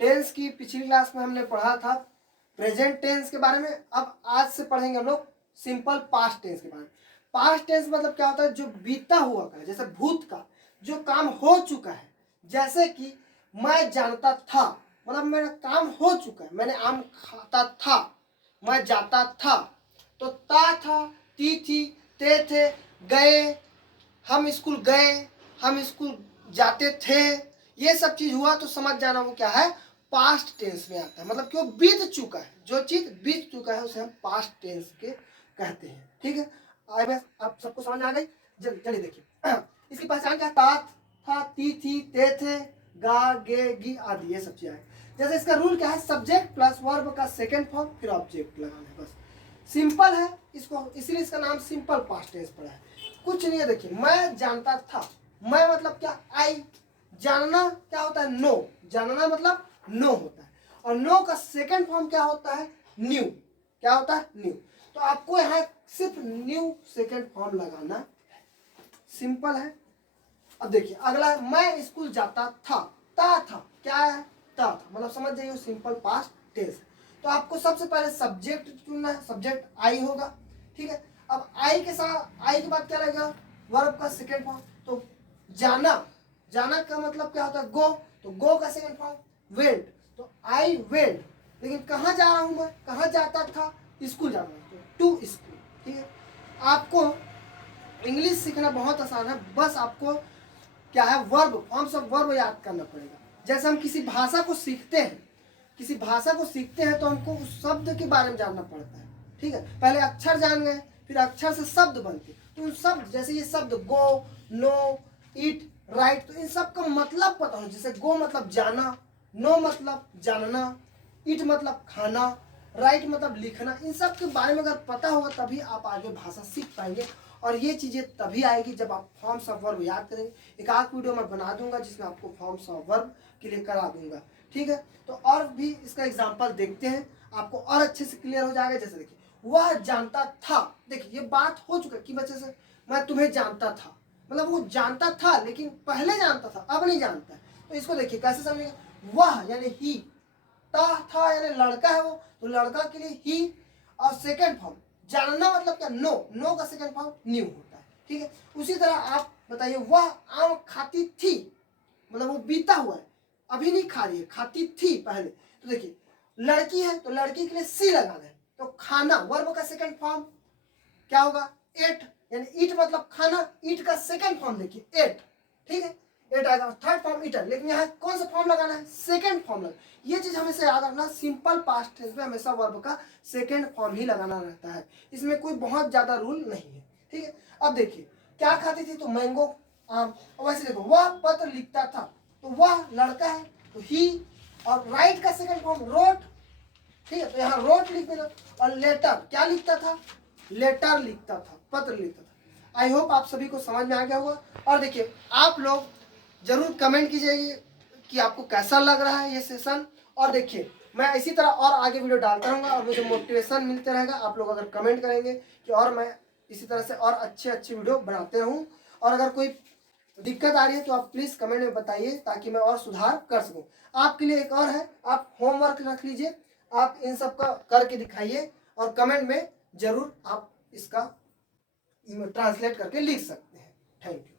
Tense की पिछली class में हमने पढ़ा था प्रेजेंट टेंस के बारे में। अब आज से पढ़ेंगे हम लोग सिंपल पास्ट टेंस के बारे में। पास्ट टेंस मतलब क्या होता है, जो बीता हुआ का, जैसे भूत का जो काम हो चुका है। जैसे कि मैं जानता था, मतलब मेरा काम हो चुका है, मैंने आम खाता था, मैं जाता था। तो ता था, ती थी, ते थे, गए, हम स्कूल गए, हम स्कूल जाते थे, ये सब चीज हुआ तो समझ जाना वो क्या है, पास्ट टेंस में आता है। मतलब कि वो बीत चुका है, जो चीज बीत चुका है उसे हम पास्ट टेंस के कहते हैं। ठीक है, आई बस आप सबको समझ आ गई। चलिए देखिए इसकी पहचान क्या है, ता था, ती थी, ते थे, गा, गे, गी आदि ये सब चीजें। जैसे इसका रूल क्या है, सब्जेक्ट प्लस वर्ब का सेकंड फॉर्म फिर ऑब्जेक्ट लगाना है, बस सिंपल है इसको, इसलिए इसका नाम सिंपल पास्ट टेंस पड़ा है। कुछ नहीं है। देखिए मैं जानता था, मैं मतलब क्या, आई। जानना क्या होता है, नो। जानना मतलब नो होता है, और नो का सेकंड फॉर्म क्या होता है, न्यू। क्या होता है, न्यू। तो आपको यहाँ सिर्फ न्यू सेकंड फॉर्म लगाना, सिंपल है। अब देखिए अगला है, मैं स्कूल जाता था। ता था क्या है, ता था, मतलब समझ जाइए सिंपल पास्ट टेंस है। तो आपको सबसे पहले सब्जेक्ट चुनना है, सब्जेक्ट आई होगा। ठीक है, अब आई के साथ, आई के बाद क्या लगेगा, वर्ब का सेकंड फॉर्म। तो जाना, जाना का मतलब क्या होता है, गो। तो गो का सेकंड फॉर्म वेंट। तो आई वेंट, लेकिन कहाँ जा रहा हूँ मैं, कहाँ जाता था, स्कूल जा रहा हूँ, तो टू स्कूल। ठीक है, आपको इंग्लिश सीखना बहुत आसान है, बस आपको क्या है, वर्ब, फॉर्म्स ऑफ वर्ब याद करना पड़ेगा। जैसे हम किसी भाषा को सीखते हैं, किसी भाषा को सीखते हैं तो हमको उस शब्द के बारे में जानना पड़ता है। ठीक है, पहले अक्षर जान गए, फिर अक्षर से शब्द बनते। तो उन शब्द, जैसे ये शब्द गो, नो, इट, राइट, तो इन सब का मतलब पता हो। जैसे गो मतलब जाना, नो मतलब जानना, इट मतलब खाना, राइट मतलब लिखना। इन सब के बारे में अगर पता होगा तभी आप आगे भाषा सीख पाएंगे, और ये चीज़ें तभी आएगी जब आप फॉर्म्स ऑफ वर्ब याद करेंगे। एक आध वीडियो मैं बना दूंगा जिसमें आपको फॉर्म्स ऑफ वर्ब क्लियर करा दूंगा। ठीक है, तो और भी इसका एग्जांपल देखते हैं, आपको और अच्छे से क्लियर हो जाएगा। जैसे देखिए वह जानता था, देखिए ये बात हो चुका है कि बच्चे से, मैं तुम्हें जानता था, मतलब वो जानता था लेकिन पहले जानता था, अब नहीं जानता है। तो इसको देखिए कैसे समझेंगे, वह यानी ही, था यानी लड़का है वो, तो लड़का के लिए ही, और सेकंड फॉर्म जानना मतलब क्या, नो। नो का सेकंड फॉर्म न्यू होता है। ठीक है, उसी तरह आप बताइए, वह आम खाती थी, मतलब वो बीता हुआ है, अभी नहीं खा रही है, खाती थी पहले। तो देखिए लड़की है तो लड़की के लिए सी लगाना है। तो खाना, वर्ब का सेकंड फॉर्म क्या होगा, एट, यानी ईट मतलब खाना। ईट का सेकंड फॉर्म देखिए एट। ठीक है, एट आएगा, थर्ड फॉर्म ईटर, लेकिन यहाँ कौन सा फॉर्म लगाना है, सेकंड फॉर्म लगाना। ये चीज हमेशा याद रखना, सिंपल पास्ट टेंस में हमेशा वर्ब का सेकंड फॉर्म ही लगाना रहता है, इसमें कोई बहुत ज्यादा रूल नहीं है। ठीक है, अब देखिए क्या खाती थी, तो मैंगो, आम। और वैसे देखो वह पत्र लिखता था, तो वह लड़का है तो ही, और राइट का सेकंड फॉर्म रोट। ठीक है, तो यहाँ रोट लिख देना। और लेटर क्या लिखता था, लेटर लिखता था, पत्र लिखता था। आई होप आप सभी को समझ में आ गया होगा। और देखिए आप लोग जरूर कमेंट कीजिए कि आपको कैसा लग रहा है ये सेशन। और देखिए मैं इसी तरह और आगे वीडियो डालता रहूँगा और मुझे मोटिवेशन मिलते रहेगा। आप लोग अगर कमेंट करेंगे कि और मैं इसी तरह से और अच्छे अच्छे वीडियो बनाते रहूँ। और अगर कोई दिक्कत आ रही है तो आप प्लीज़ कमेंट में बताइए ताकि मैं और सुधार कर सकूँ। आपके लिए एक और है, आप होमवर्क रख लीजिए, आप इन सब का करके दिखाइए और कमेंट में जरूर आप इसका ट्रांसलेट करके लिख सकते हैं। Thank you.